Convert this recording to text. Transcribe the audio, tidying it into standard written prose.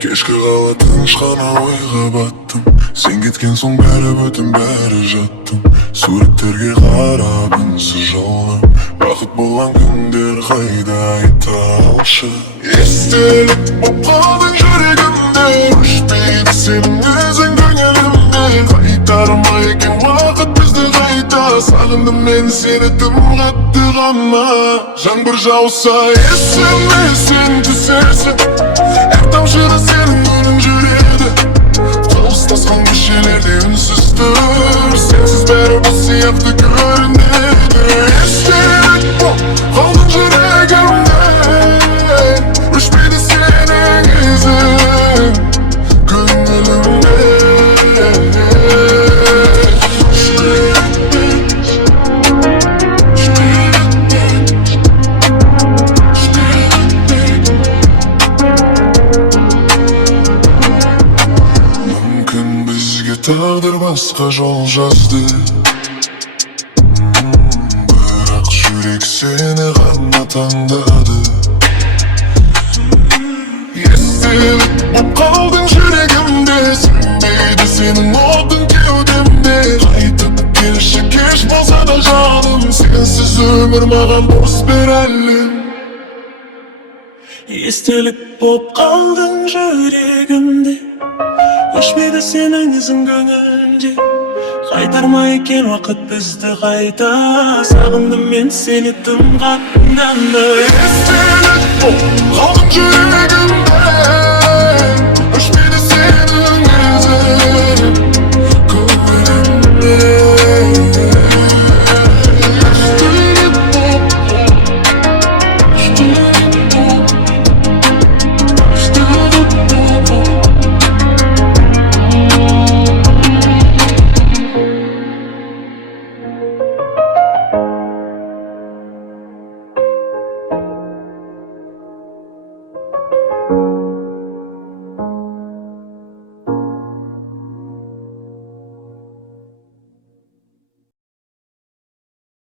Кешкі қала тыныш қана ойға баттым. Сен кеткен соң бәрі бөтен бәрі жаттым. Суреттерге қарап үнсіз жалғап, бақыт болған күндер қайда айта алшы. Естелік боп қалдың жүрегімде, өшпейді сенің ізің көңілімде. Қайтарма екен уақыт бізді қайта, сағындым мен сені тым қатты ғана. Жаңбыр жауса есіме сен түсерсің, әр тамшыда сенің үнің жүреді. Қауыстасқан көшелерде үнсіз тұр, сенсіз бәрі бос сияқты көрінеді. Естелік боп қалдың жүрегімде, өшпейді сенің ізің көңілімде. Тағдыр басқа жол жазды, бірақ жүрек сені ғана таңдады. Естелік боп қалдың жүрегімде, сөнбейді сенің отың кеудемде. Қайтып келші кеш болса да жаным, сенсіз өмір маған бос бір әлем. Естелік боп қалдың жүрегімде, өшпейді сенің ізің көңілде. Қайтарма екен уақыт бізді қайта, сағындым мен сені тым қатты. Естелік боп қалдың жүрегімде,